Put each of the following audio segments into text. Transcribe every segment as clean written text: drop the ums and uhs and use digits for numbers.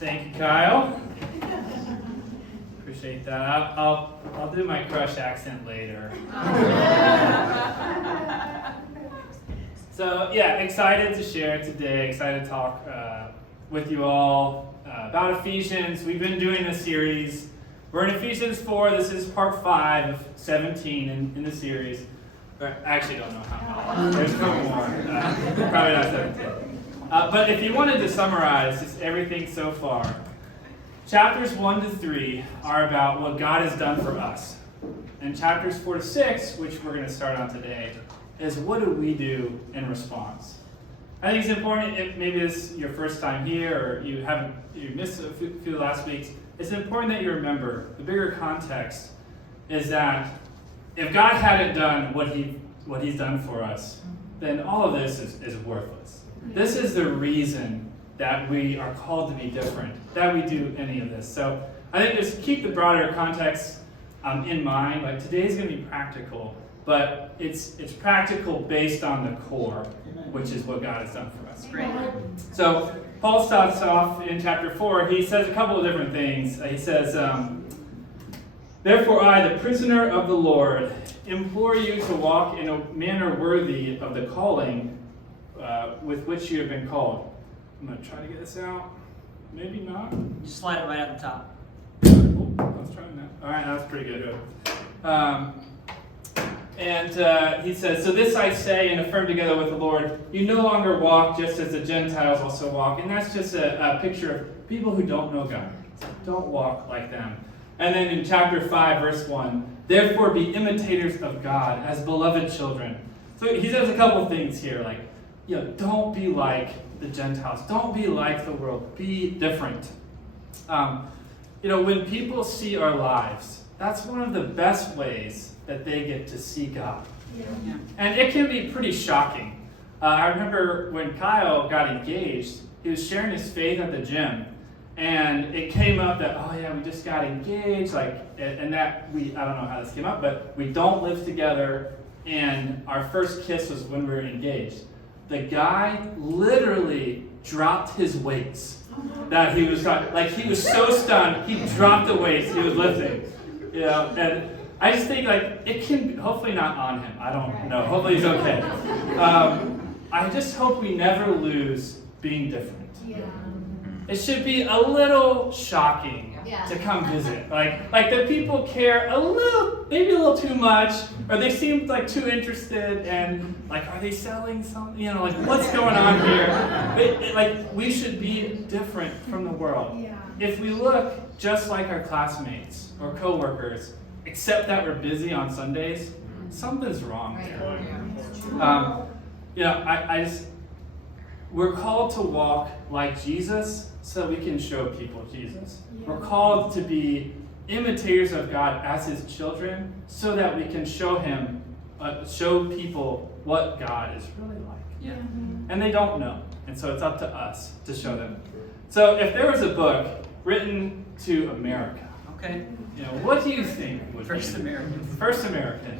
Thank you, Kyle. Appreciate that. I'll do my crush accent later. So yeah, excited to share today. Excited to talk with you all about Ephesians. We've been doing this series. We're in Ephesians 4. This is part 5 of 17 in the series. I actually don't know how long. There's a couple more. Probably not 17. But if you wanted to summarize just everything so far, chapters 1 to 3 are about what God has done for us. And chapters 4 to 6, which we're going to start on today, is what do we do in response? I think it's important, if maybe this is your first time here or you missed a few last weeks, it's important that you remember the bigger context is that if God hadn't done what he's done for us, then all of this is worthless. This is the reason that we are called to be different, that we do any of this. So I think just keep the broader context in mind. Like today's going to be practical, but it's practical based on the core, which is what God has done for us. Great. So Paul starts off in chapter 4. He says a couple of different things. He says, "Therefore I, the prisoner of the Lord, implore you to walk in a manner worthy of the calling with which you have been called." I'm going to try to get this out. Maybe not. Just slide it right at the top. Oh, I was trying that. All right, that was pretty good. And he says, "So this I say and affirm together with the Lord, you no longer walk just as the Gentiles also walk." And that's just a picture of people who don't know God. Don't walk like them. And then in chapter 5, verse 1, "Therefore be imitators of God as beloved children." So he says a couple things here, like, don't be like the Gentiles. Don't be like the world. Be different. When people see our lives, that's one of the best ways that they get to see God. Yeah. And it can be pretty shocking. I remember when Kyle got engaged, he was sharing his faith at the gym. And it came up that, we just got engaged. I don't know how this came up, but we don't live together. And our first kiss was when we were engaged. The guy literally dropped his weights that he was trying. Like, he was so stunned, he dropped the weights he was lifting. And I just think, it can, hopefully not on him. I don't know. Hopefully he's okay. I just hope we never lose being different. Yeah. It should be a little shocking to come visit. Like the people care maybe a little too much, or they seem too interested, and are they selling something? What's going on here? We should be different from the world. Yeah. If we look just like our classmates or coworkers, except that we're busy on Sundays, something's wrong there. We're called to walk like Jesus so we can show people Jesus. Yeah. We're called to be imitators of God as his children so that we can show people what God is really like. Yeah. And they don't know. And so it's up to us to show them. So if there was a book written to America, okay, what do you think would First be? Americans. First Americans.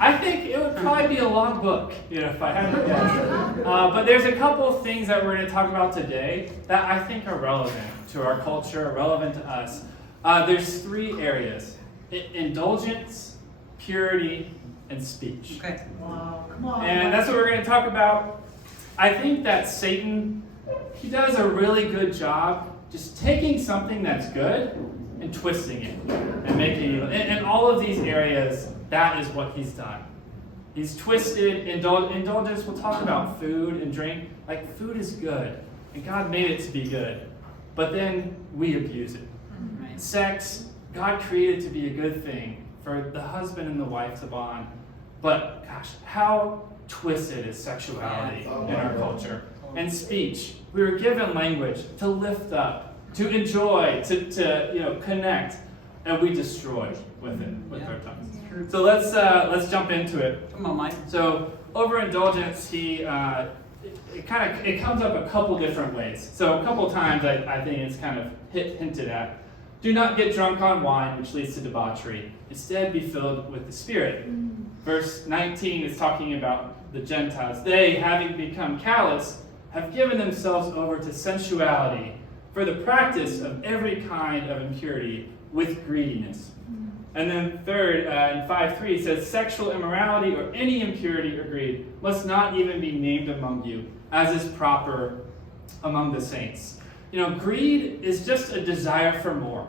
I think it would probably be a long book, if I had to guess. But there's a couple of things that we're going to talk about today that I think are relevant to our culture, relevant to us. There's 3 areas: indulgence, purity, and speech. Okay. Wow. Come on. And that's what we're going to talk about. I think that Satan, he does a really good job just taking something that's good and twisting it and making it. In all of these areas, that is what he's done. He's twisted indulgence. We'll talk about food and drink. Food is good, and God made it to be good, but then we abuse it. Right. Sex, God created to be a good thing for the husband and the wife to bond, but gosh, how twisted is sexuality in our culture? And speech, we were given language to lift up, to enjoy, to connect, and we destroy with it, with our tongues. So let's jump into it. Come on, Mike. So overindulgence, it comes up a couple different ways. So a couple times I think it's kind of hinted at. Do not get drunk on wine, which leads to debauchery. Instead, be filled with the Spirit. Verse 19 is talking about the Gentiles. They, having become callous, have given themselves over to sensuality for the practice of every kind of impurity with greediness. And then third, in 5:3, it says, sexual immorality or any impurity or greed must not even be named among you, as is proper among the saints. Greed is just a desire for more.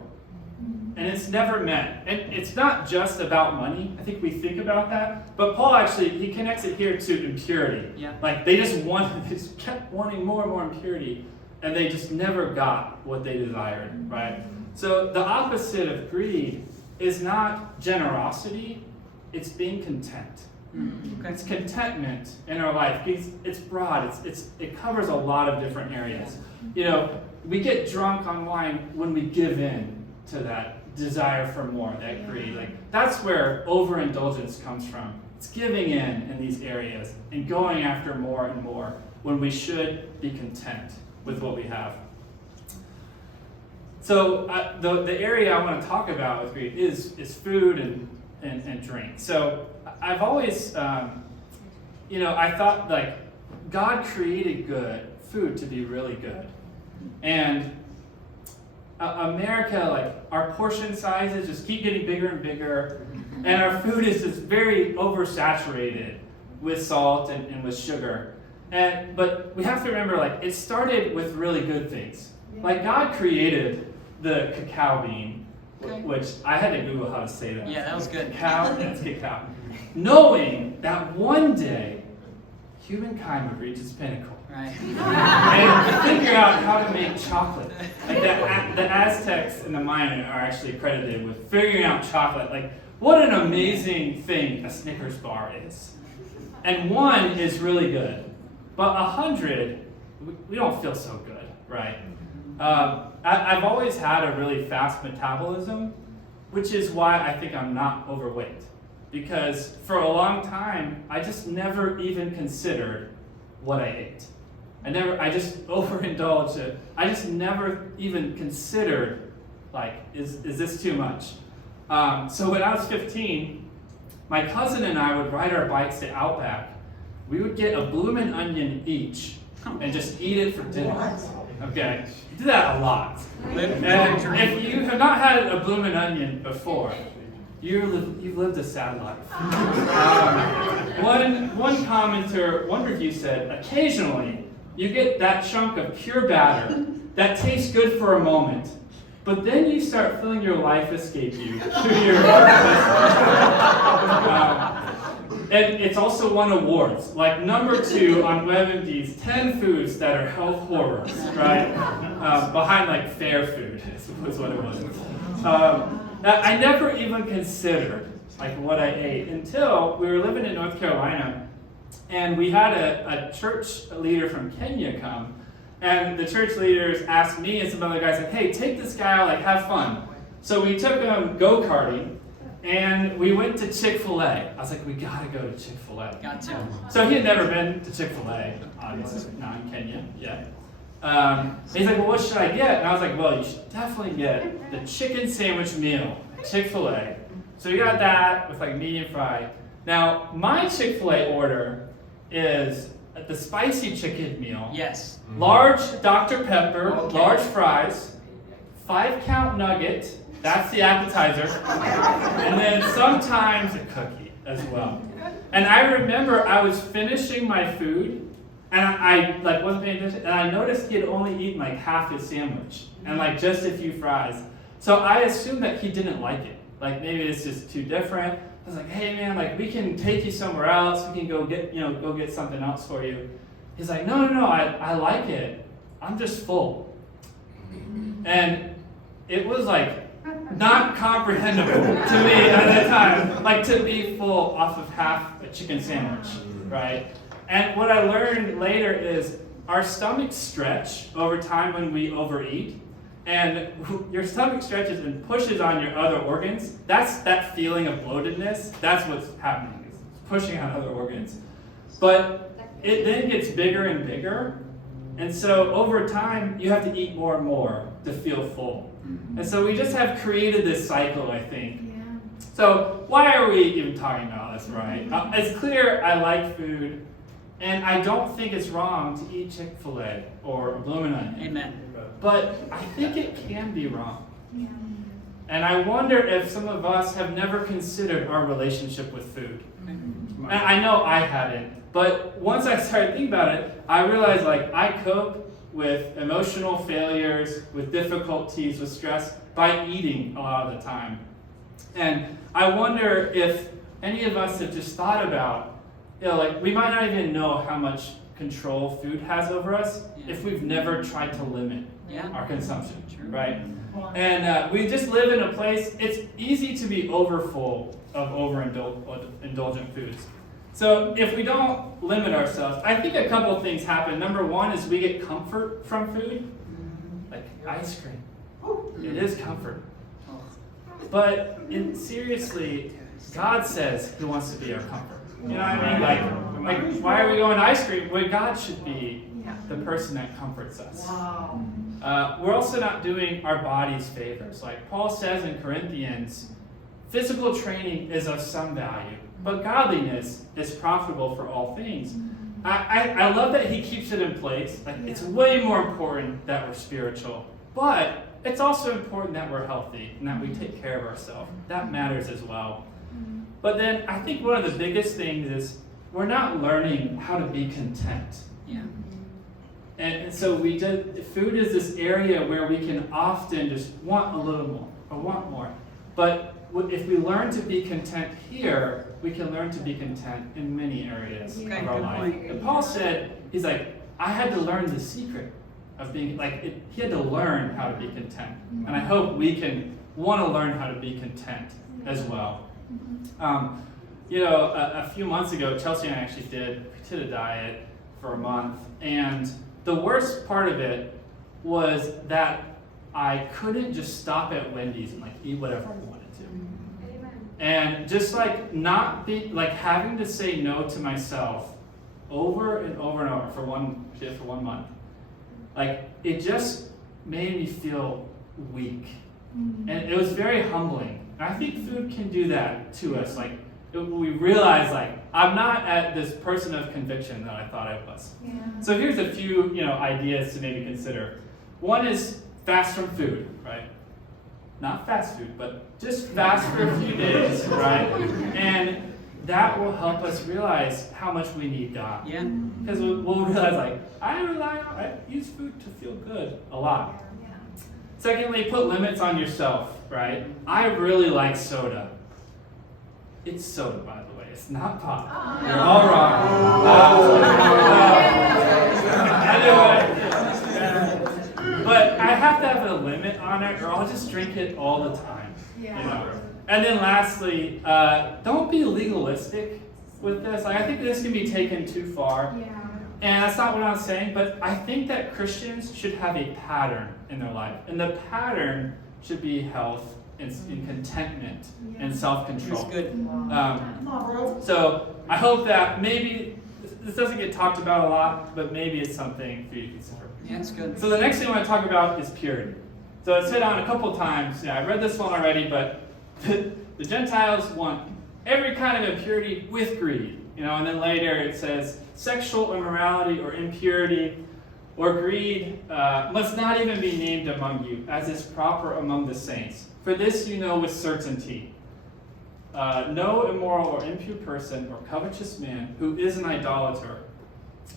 And it's never met. And it's not just about money. I think we think about that. But Paul actually, he connects it here to impurity. Yeah. Like they just kept wanting more and more impurity. And they just never got what they desired, right? So the opposite of greed is not generosity, it's being content. Okay. It's contentment in our life. It's broad, it covers a lot of different areas. We get drunk on wine when we give in to that desire for more, that greed. That's where overindulgence comes from. It's giving in these areas and going after more and more when we should be content with what we have. So the area I want to talk about with greed is food and drink. So I've always, I thought God created food to be really good. And America, our portion sizes just keep getting bigger and bigger. And our food is just very oversaturated with salt and with sugar. But we have to remember, it started with really good things. God created the cacao bean, which I had to Google how to say that. Yeah, that was good. That's cacao. Knowing that one day, humankind would reach its pinnacle. Right. And figure out how to make chocolate. The Aztecs and the Maya are actually credited with figuring out chocolate. What an amazing thing a Snickers bar is. And one is really good. But 100, we don't feel so good, right? I've always had a really fast metabolism, which is why I think I'm not overweight. Because for a long time, I just never even considered what I ate. I just overindulged it. I just never even considered, is this too much? So when I was 15, my cousin and I would ride our bikes to Outback. We would get a bloomin' onion each and just eat it for dinner. Okay, we did that a lot. And if you have not had a bloomin' onion before, you've lived a sad life. One commenter, one review said, occasionally you get that chunk of pure batter that tastes good for a moment, but then you start feeling your life escape you through your and it's also won awards, number 2 on WebMD's 10 foods that are health horrors, right? Behind fair food is what it was. I never even considered what I ate until we were living in North Carolina, and we had a church leader from Kenya come, and the church leaders asked me and some other guys, hey, take this guy out, have fun. So we took him go-karting, and we went to Chick-fil-A. I was we gotta go to Chick-fil-A. Gotcha. So he had never been to Chick-fil-A, obviously, not in Kenya yet. He's well, what should I get? And I was well, you should definitely get the chicken sandwich meal, Chick-fil-A. So you got that with medium fry. Now, my Chick-fil-A order is the spicy chicken meal. Yes. Large Dr. Pepper, large fries, 5-count nugget. That's the appetizer. And then sometimes a cookie as well. And I remember I was finishing my food, and I wasn't paying attention, and I noticed he had only eaten half his sandwich and just a few fries. So I assumed that he didn't like it. Maybe it's just too different. I was hey man, we can take you somewhere else. We can go get something else for you. He's no, I like it. I'm just full. And it was not comprehensible to me at that time, to be full off of half a chicken sandwich, right? And what I learned later is our stomachs stretch over time when we overeat, and your stomach stretches and pushes on your other organs. That's that feeling of bloatedness. That's what's happening. It's pushing on other organs. But it then gets bigger and bigger, and so over time, you have to eat more and more to feel full. And so we just have created this cycle, I think. Yeah. So why are we even talking about this, right? It's clear I like food. And I don't think it's wrong to eat Chick-fil-A or Bloomin' Onion. Amen. But I think it can be wrong. And I wonder if some of us have never considered our relationship with food. And I know I hadn't. But once I started thinking about it, I realized I cope with emotional failures, with difficulties, with stress by eating a lot of the time. And I wonder if any of us have just thought about, we might not even know how much control food has over us if we've never tried to limit our consumption, right? And we just live in a place, it's easy to be overfull of overindulgent foods. So if we don't limit ourselves, I think a couple things happen. Number one is we get comfort from food, like ice cream. It is comfort. But seriously, God says He wants to be our comfort. You know what I mean? Like why are we going to ice cream when God should be the person that comforts us? We're also not doing our bodies favors. Like Paul says in Corinthians, physical training is of some value, but godliness is profitable for all things. I love that he keeps it in place. It's way more important that we're spiritual, but it's also important that we're healthy and that we take care of ourselves. That matters as well. But then I think one of the biggest things is we're not learning how to be content. And so food is this area where we can often just want a little more or want more. But if we learn to be content here, we can learn to be content in many areas of our life. And Paul said, he's like, I had to learn the secret of being, he had to learn how to be content. And I hope we can want to learn how to be content as well. A few months ago, Chelsea and I actually did a diet for a month. And the worst part of it was that I couldn't just stop at Wendy's and eat whatever I wanted to. And just having to say no to myself over and over and over for one month, it just made me feel weak. And it was very humbling. And I think food can do that to us. We realize I'm not at this person of conviction that I thought I was. So here's a few ideas to maybe consider. One is fast from food, right? Not fast food, but just fast for a few days, right? And that will help us realize how much we need God. Because we'll realize I use food to feel good a lot. Secondly, put limits on yourself, right? I really like soda. It's soda, by the way. It's not pop. You're all wrong. Anyway. But I have to have a limit on it, or I'll just drink it all the time. And then lastly, don't be legalistic with this. I think this can be taken too far. And that's not what I'm saying, but I think that Christians should have a pattern in their life. And the pattern should be health and contentment and self-control. That's good. So I hope that maybe this doesn't get talked about a lot, but maybe it's something for you to consider. That's good. So the next thing I want to talk about is purity. So it's hit on a couple times. I read this one already, but the Gentiles want every kind of impurity with greed. And then later it says sexual immorality or impurity or greed must not even be named among you, as is proper among the saints. For this you know with certainty. No immoral or impure person or covetous man who is an idolater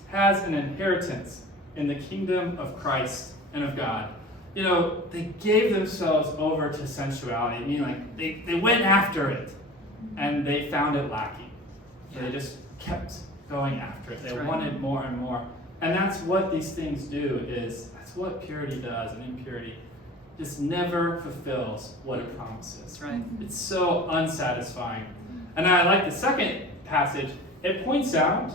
has an inheritance in the kingdom of Christ and of God. They gave themselves over to sensuality. They went after it and they found it lacking. So they just kept going after it. They wanted more and more. And that's what these things do, that's what purity does, and impurity just never fulfills what it promises. It's so unsatisfying. And I like the second passage. It points out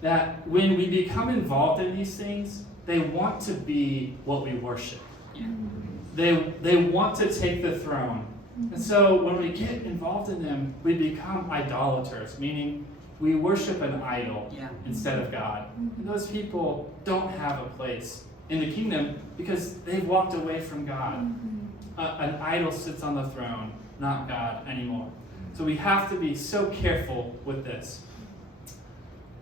that when we become involved in these things, they want to be what we worship. They want to take the throne. And so when we get involved in them, we become idolaters, meaning we worship an idol instead of God. And those people don't have a place in the kingdom because they've walked away from God. An idol sits on the throne, not God anymore. So we have to be so careful with this.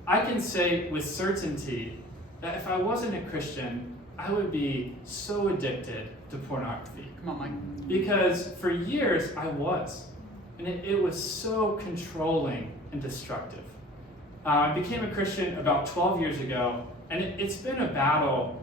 I can say with certainty that if I wasn't a Christian, I would be so addicted to pornography. Come on, Mike. Because for years I was. And it was so controlling and destructive. I became a Christian about 12 years ago, and it's been a battle,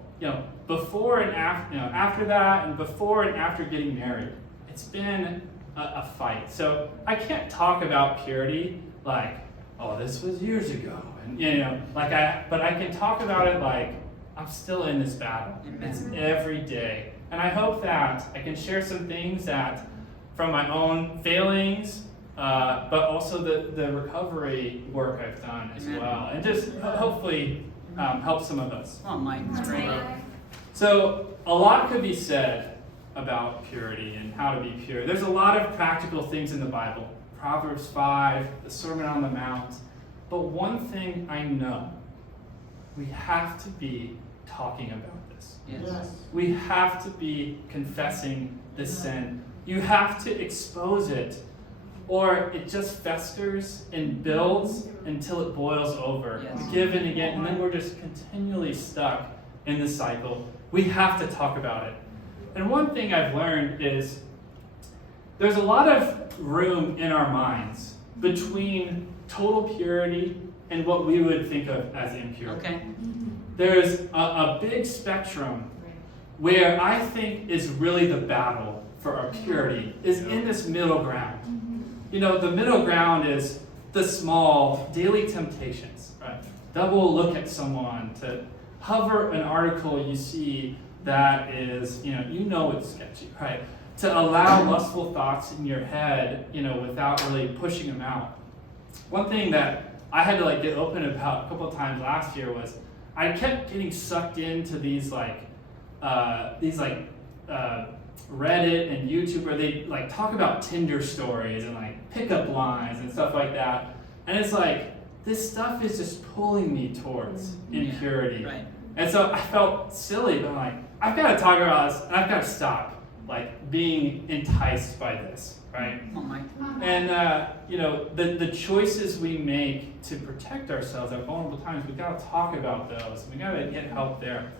before and after, after that, and before and after getting married. It's been a fight. So I can't talk about purity like, oh, this was years ago, and but I can talk about it like I'm still in this battle. Amen. It's every day, and I hope that I can share some things that from my own failings, but also the recovery work I've done as well, and just hopefully help some of us. Come on, Mike. That's great. So a lot could be said about purity and how to be pure. There's a lot of practical things in the Bible. Proverbs 5, the Sermon on the Mount. But one thing I know, we have to be talking about this. Yes. We have to be confessing this sin. You have to expose it, or it just festers and builds until it boils over. Yes. Again and again, and then we're just continually stuck in the cycle. We have to talk about it. And one thing I've learned is there's a lot of room in our minds between total purity and what we would think of as impure. Okay. There's a big spectrum where I think is really the battle for our purity is in this middle ground. The middle ground is the small daily temptations, right? Double look at someone, to hover an article you see that is, it's sketchy, right? To allow lustful thoughts in your head, without really pushing them out. One thing that I had to get open about a couple of times last year was I kept getting sucked into these Reddit and YouTube where they talk about Tinder stories and pickup lines and stuff like that. And it's this stuff is just pulling me towards impurity. Right. And so I felt silly, but I've got to talk about this and I've got to stop being enticed by this, right? Oh, Mike. And the choices we make to protect ourselves at vulnerable times, we've got to talk about those. We've got to get help there.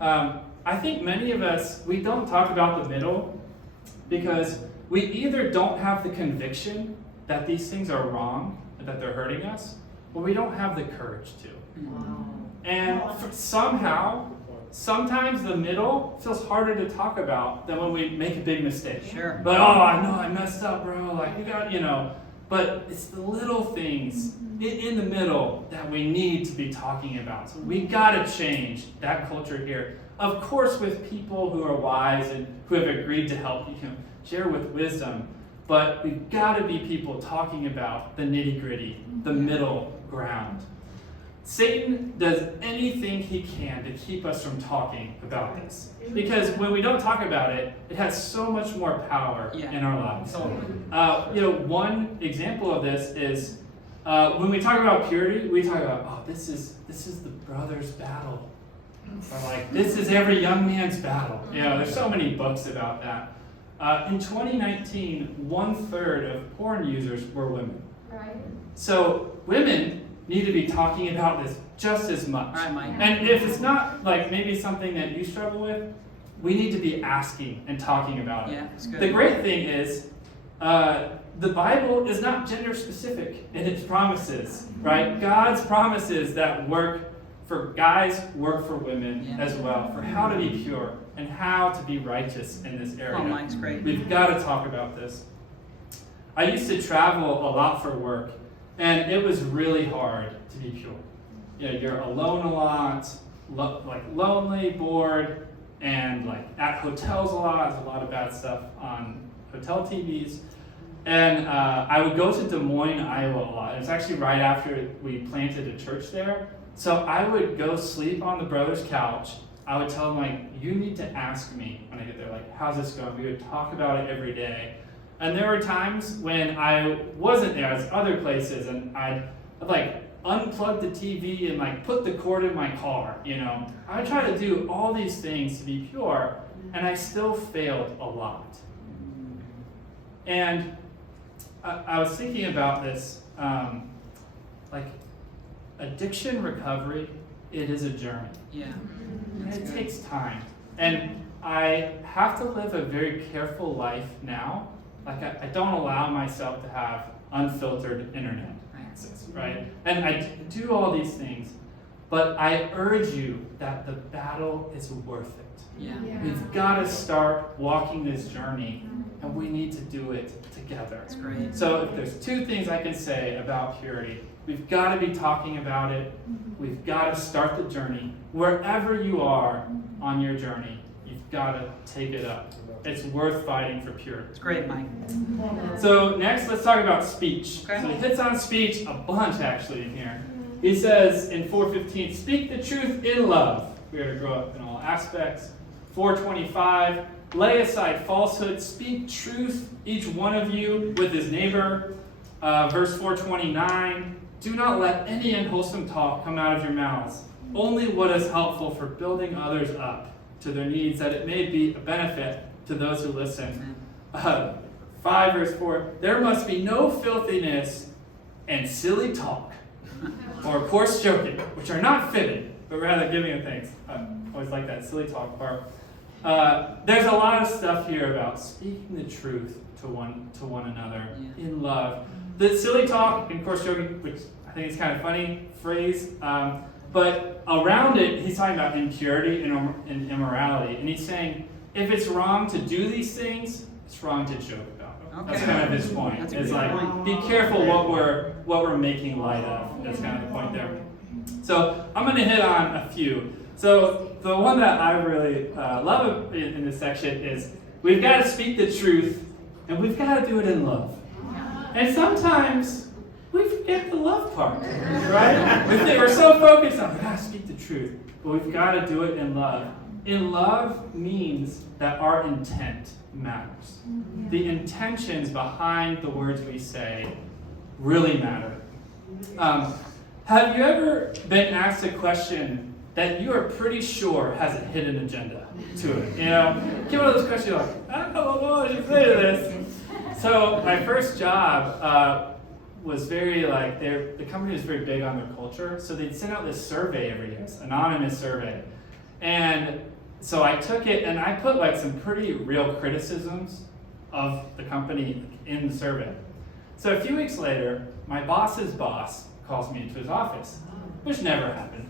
I think many of us, we don't talk about the middle because we either don't have the conviction that these things are wrong, that they're hurting us, or we don't have the courage to. Wow. And sometimes the middle feels harder to talk about than when we make a big mistake. Sure. But, I know I messed up, bro. But it's the little things in the middle that we need to be talking about. So we got to change that culture here. Of course, with people who are wise and who have agreed to help you, share with wisdom. But we've got to be people talking about the nitty-gritty, the middle ground. Satan does anything he can to keep us from talking about this. Because when we don't talk about it, it has so much more power in our lives. One example of this is when we talk about purity, we talk about, this is the brother's battle. Or this is every young man's battle. There's so many books about that. In 2019, 1/3 of porn users were women. Right. So women need to be talking about this just as much. All right, Mike. And if it's not maybe something that you struggle with, we need to be asking and talking about it. Yeah, that's good. The great thing is, the Bible is not gender specific in its promises, right? God's promises that work for guys work for women as well, for how to be pure and how to be righteous in this area. Oh, Mike's great. We've got to talk about this. I used to travel a lot for work, and it was really hard to be pure. You're alone a lot, lonely, bored, and at hotels a lot. There's a lot of bad stuff on hotel TVs. And I would go to Des Moines, Iowa a lot. It was actually right after we planted a church there. So I would go sleep on the brother's couch. I would tell them, you need to ask me when I get there, how's this going? We would talk about it every day. And there were times when I wasn't there, I was other places, and I'd unplug the TV and put the cord in my car, I would try to do all these things to be pure, and I still failed a lot. And I was thinking about this, addiction recovery, it is a journey. Yeah. And it takes time. And I have to live a very careful life now. Like I don't allow myself to have unfiltered internet access, right? And I do all these things, but I urge you that the battle is worth it. Yeah. We've got to start walking this journey, and we need to do it together. That's great. So if there's two things I can say about purity, we've got to be talking about it. We've got to start the journey. Wherever you are on your journey, you've got to take it up. It's worth fighting for purity. It's great, Mike. So next, let's talk about speech. Okay. So he hits on speech a bunch, actually, in here. He says in 4:15, speak the truth in love. We are to grow up in all aspects. 4:25, lay aside falsehood. Speak truth, each one of you, with his neighbor. Verse 4:29, do not let any unwholesome talk come out of your mouths. Only what is helpful for building others up to their needs, that it may be a benefit to those who listen. 5 verse 4, there must be no filthiness and silly talk or coarse joking, which are not fitting, but rather giving of thanks. I always like that silly talk part. There's a lot of stuff here about speaking the truth to one another in love. The silly talk and coarse joking, which I think is kind of funny phrase, but around it, he's talking about impurity and immorality, and he's saying if it's wrong to do these things, it's wrong to joke about them. Okay. That's kind of his point. That's a It's good like point. be careful what we're making light of. That's kind of the point there. So I'm going to hit on a few. So the one that I really love in this section is we've got to speak the truth, and we've got to do it in love. And sometimes we forget the love part, right? We're so focused on, we got to speak the truth, but we've got to do it in love. In love means that our intent matters. The intentions behind the words we say really matter. Have you ever been asked a question that you are pretty sure has a hidden agenda to it? You know, get one of those questions, you're like, I don't know what you say to this. So my first job was very the company was very big on their culture, so they'd send out this survey every year, this anonymous survey. And so I took it and I put some pretty real criticisms of the company in the survey. So a few weeks later, my boss's boss calls me into his office, which never happened.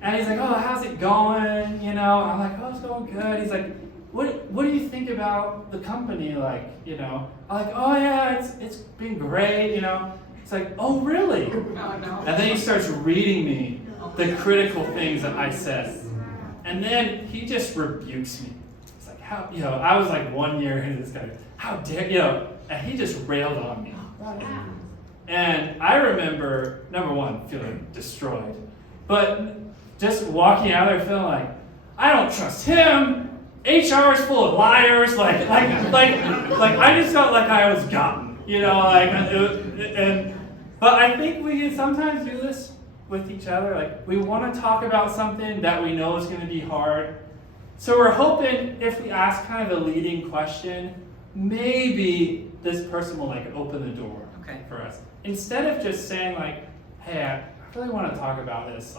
And he's like, oh, how's it going? You know, I'm like, oh, it's going good. He's like, what do you think about the company? Like, you know, I'm like, oh yeah, it's been great, you know. It's like, oh really? Oh, no. And then he starts reading me the critical things that I said. And then he just rebukes me. It's like, how, you know, I was like 1 year into this guy, how dare, you know, and he just railed on me. And I remember, number one, feeling destroyed. But just walking out of there feeling like, I don't trust him. HR is full of liars. Like I just felt like I was gotten, you know, but I think we sometimes do this with each other. Like we want to talk about something that we know is going to be hard. So we're hoping if we ask kind of a leading question, maybe this person will open the door for us. Instead of just saying hey, I really want to talk about this.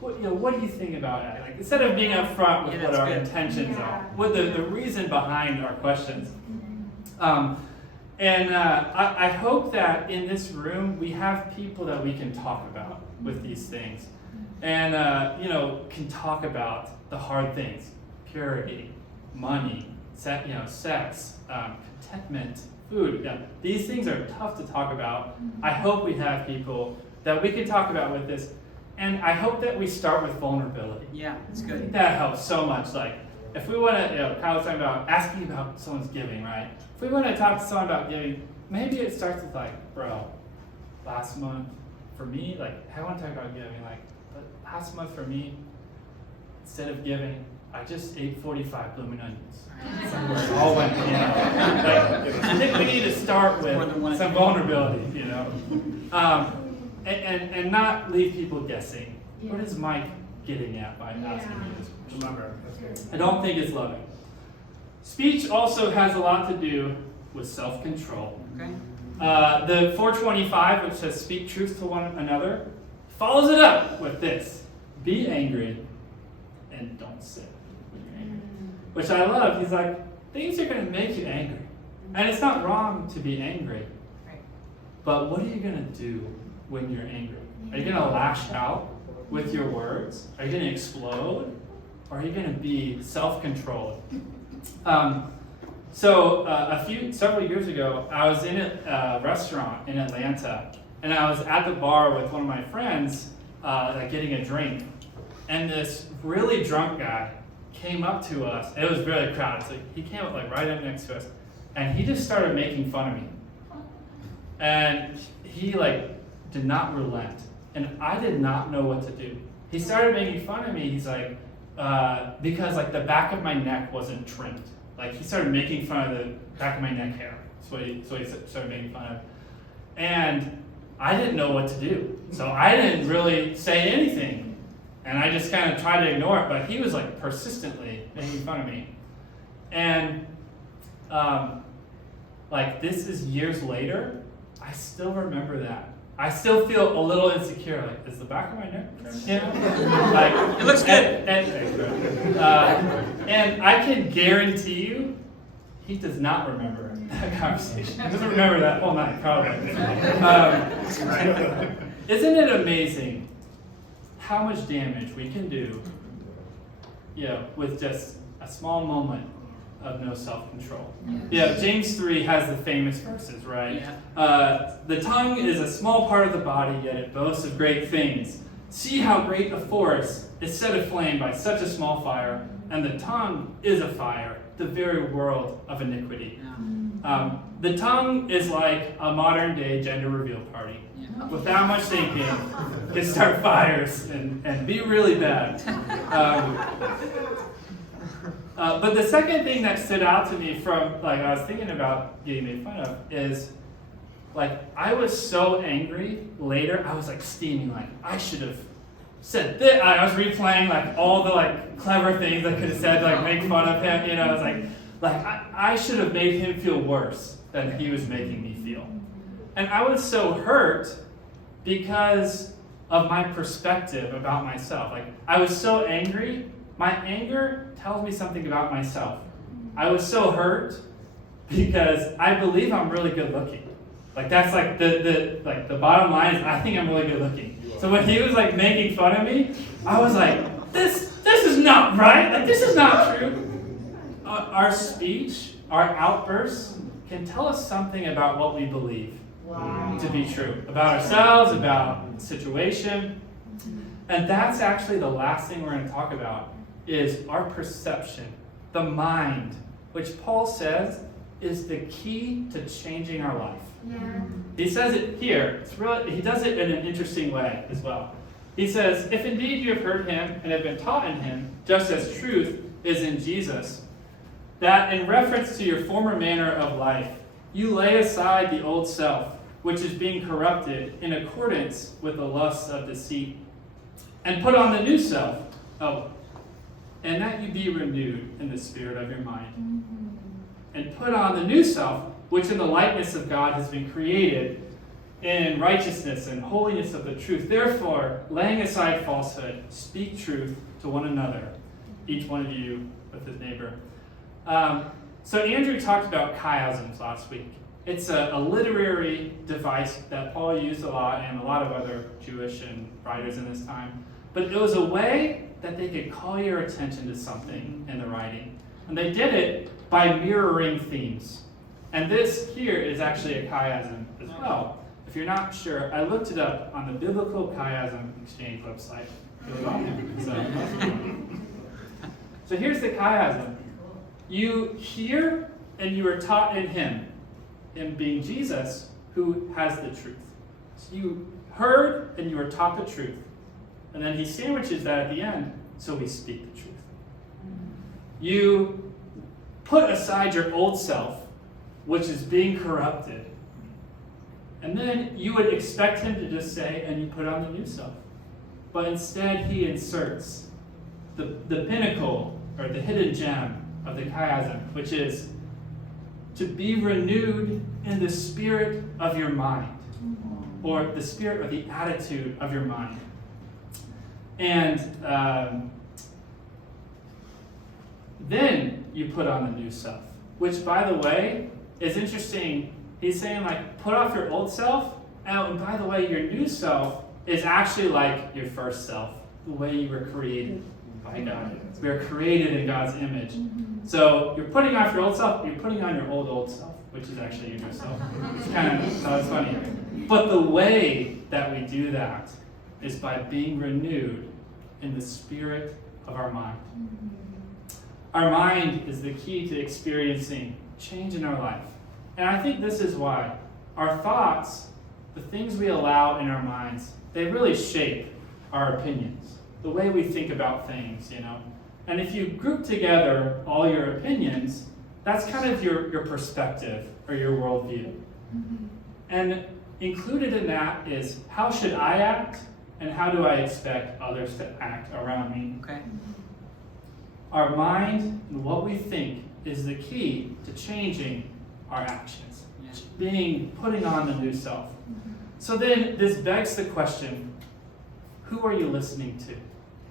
What do you think about it? Instead of being upfront with what our intentions are, what the reason behind our questions. I hope that in this room we have people that we can talk about with these things, and can talk about the hard things: purity, money, sex, contentment, food. Yeah, these things are tough to talk about. I hope we have people that we can talk about with this. And I hope that we start with vulnerability. Yeah, it's good. I think that helps so much. If we want to, Kyle was talking about asking about someone's giving, right? If we want to talk to someone about giving, maybe it starts with bro, last month for me, I want to talk about giving. Last month for me, instead of giving, I just ate 45 blooming onions. It all went, I think we need to start with some vulnerability, And not leave people guessing. Yeah. What is Mike getting at by asking you this question? I don't think it's loving. Speech also has a lot to do with self-control. Okay. The 4:25, which says speak truth to one another, follows it up with this: be angry and don't sin when you're angry. Which I love. He's like, things are going to make you angry. And it's not wrong to be angry. But what are you going to do when you're angry? Are you going to lash out with your words? Are you going to explode? Or are you going to be self-controlled? Several years ago, I was in a restaurant in Atlanta, and I was at the bar with one of my friends, getting a drink. And this really drunk guy came up to us. It was really crowded, so he came up right up next to us, and he just started making fun of me. And he did not relent, and I did not know what to do. He started making fun of me. He's like, because the back of my neck wasn't trimmed. He started making fun of the back of my neck hair. So he started making fun of. And I didn't know what to do, so I didn't really say anything, and I just kind of tried to ignore it. But he was persistently making fun of me, and this is years later. I still remember that. I still feel a little insecure. Is the back of my neck trimmed? It looks good. And I can guarantee you, he does not remember that conversation. He doesn't remember that whole night, probably. Isn't it amazing how much damage we can do, with just a small moment of no self-control? James 3 has the famous verses, right? The tongue is a small part of the body, yet it boasts of great things. See how great a forest is set aflame by such a small fire, and the tongue is a fire, the very world of iniquity. The tongue is like a modern-day gender reveal party. Without much thinking, can start fires and be really bad. But the second thing that stood out to me from, I was thinking about getting made fun of, is, I was so angry later, I was, steaming, I should have said this. I was replaying, all the, clever things I could have said to, make fun of him, I was I should have made him feel worse than he was making me feel. And I was so hurt because of my perspective about myself. I was so angry. My anger tells me something about myself. I was so hurt because I believe I'm really good looking. That's the bottom line is I think I'm really good looking. So when he was making fun of me, I was this is not right. This is not true. Our speech, our outbursts can tell us something about what we believe to be true. About ourselves, about the situation. And that's actually the last thing we're going to talk about is our perception, the mind, which Paul says is the key to changing our life. He says it here. He does it in an interesting way as well. He says, if indeed you have heard him and have been taught in him, just as truth is in Jesus, that in reference to your former manner of life, you lay aside the old self, which is being corrupted in accordance with the lusts of deceit, and put on the new self, and that you be renewed in the spirit of your mind. And put on the new self, which in the likeness of God has been created in righteousness and holiness of the truth. Therefore, laying aside falsehood, speak truth to one another, each one of you with his neighbor. So Andrew talked about chiasms last week. It's a literary device that Paul used a lot, and a lot of other Jewish and writers in this time. But it was a way that they could call your attention to something in the writing. And they did it by mirroring themes. And this here is actually a chiasm as well. If you're not sure, I looked it up on the Biblical Chiasm Exchange website. So here's the chiasm. You hear and you are taught in him being Jesus, who has the truth. So you heard and you were taught the truth. And then he sandwiches that at the end, so we speak the truth. You put aside your old self, which is being corrupted. And then you would expect him to just say, and you put on the new self. But instead he inserts the pinnacle, or the hidden gem of the chiasm, which is to be renewed in the spirit of your mind, or the spirit or the attitude of your mind. And then you put on the new self, which, by the way, is interesting. He's saying, like, put off your old self. And by the way, your new self is actually like your first self, the way you were created by God. We are created in God's image. So you're putting off your old self, you're putting on your old self, which is actually your new self. It's kind of, it's funny. But the way that we do that is by being renewed in the spirit of our mind. Our mind is the key to experiencing change in our life. And I think this is why our thoughts, the things we allow in our minds, they really shape our opinions, the way we think about things, you know. And if you group together all your opinions, that's kind of your perspective or your worldview. And included in that is, how should I act and how do I expect others to act around me? Okay. Our mind and what we think is the key to changing our actions, putting on the new self. So then this begs the question, who are you listening to?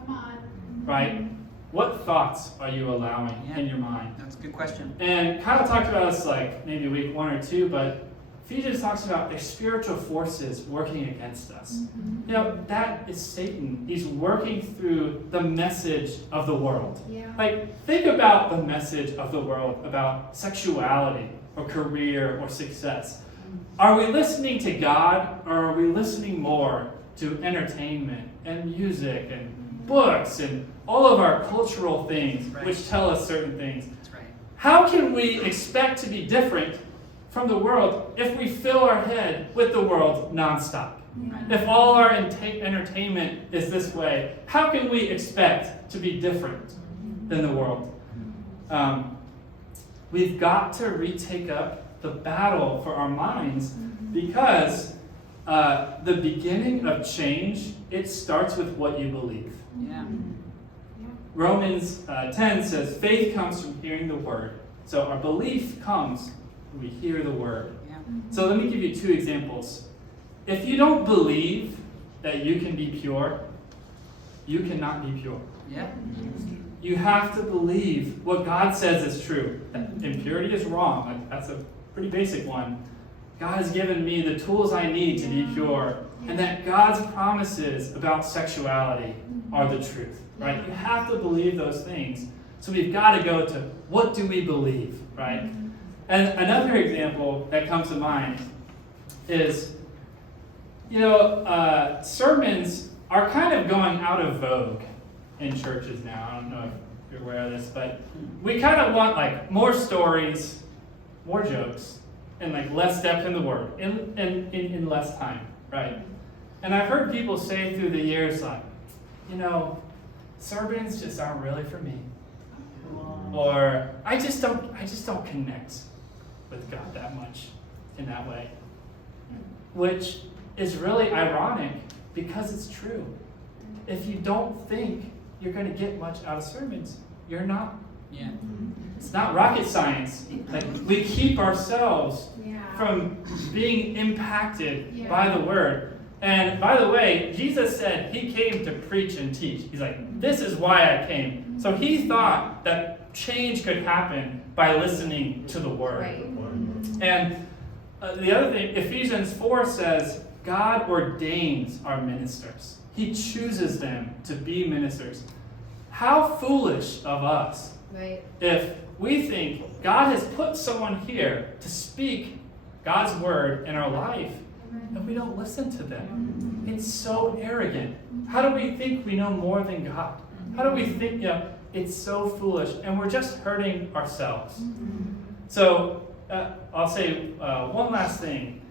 Come on. Right? What thoughts are you allowing in your mind? That's a good question. And Kyle talked about this like maybe week 1 or 2, but Ephesians talks about there's spiritual forces working against us. You know, that is Satan. He's working through the message of the world. Yeah. Like, think about the message of the world about sexuality or career or success. Are we listening to God, or are we listening more to entertainment and music and books and all of our cultural things which tell us certain things? That's right. How can we expect to be different from the world if we fill our head with the world nonstop? If all our entertainment is this way, how can we expect to be different than the world? We've got to retake up the battle for our minds, because the beginning of change, it starts with what you believe. Yeah. Romans 10 says, faith comes from hearing the word. So our belief comes when we hear the word. Yeah. So let me give you 2 examples. If you don't believe that you can be pure, you cannot be pure. Yeah. You have to believe what God says is true. That impurity is wrong. Like, that's a pretty basic one. God has given me the tools I need to be pure. And that God's promises about sexuality are the truth. Right? You have to believe those things. So we've got to go to, what do we believe? Right? And another example that comes to mind is, you know, sermons are kind of going out of vogue in churches now. I don't know if you're aware of this, but we kind of want like more stories, more jokes, and like less depth in the word, in less time, right? And I've heard people say through the years, like, you know, sermons just aren't really for me, or I just don't connect with God that much in that way, which is really ironic because it's true. If you don't think you're going to get much out of sermons, you're not. Yeah. It's not rocket science. Like, we keep ourselves from being impacted by the word. And by the way, Jesus said he came to preach and teach. He's like, this is why I came. So he thought that change could happen by listening to the word. Right. And the other thing, Ephesians 4 says, God ordains our ministers. He chooses them to be ministers. How foolish of us if we think God has put someone here to speak God's word in our life and we don't listen to them. It's so arrogant. How do we think we know more than God? How do we think, it's so foolish, and we're just hurting ourselves. So I'll say one last thing.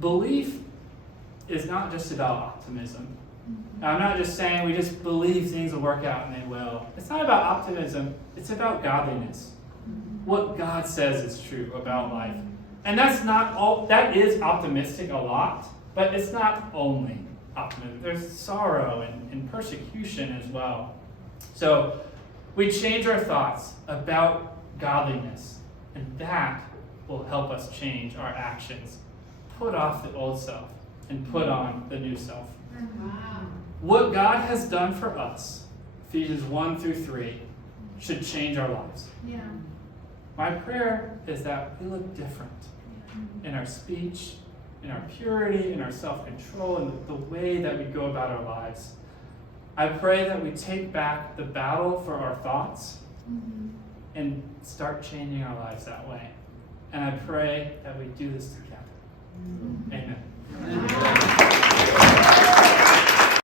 Belief is not just about optimism. I'm not just saying we just believe things will work out and they will. It's not about optimism. It's about godliness. What God says is true about life. And that's not all. That is optimistic a lot, but it's not only optimism. There's sorrow and persecution as well. So we change our thoughts about godliness, and that will help us change our actions. Put off the old self and put on the new self. Wow. what God has done for us, Ephesians 1 through 3, should change our lives. Yeah. My prayer is that we look different in our speech, in our purity, in our self-control, and the way that we go about our lives. I pray that we take back the battle for our thoughts and start changing our lives that way. And I pray that we do this together. Amen.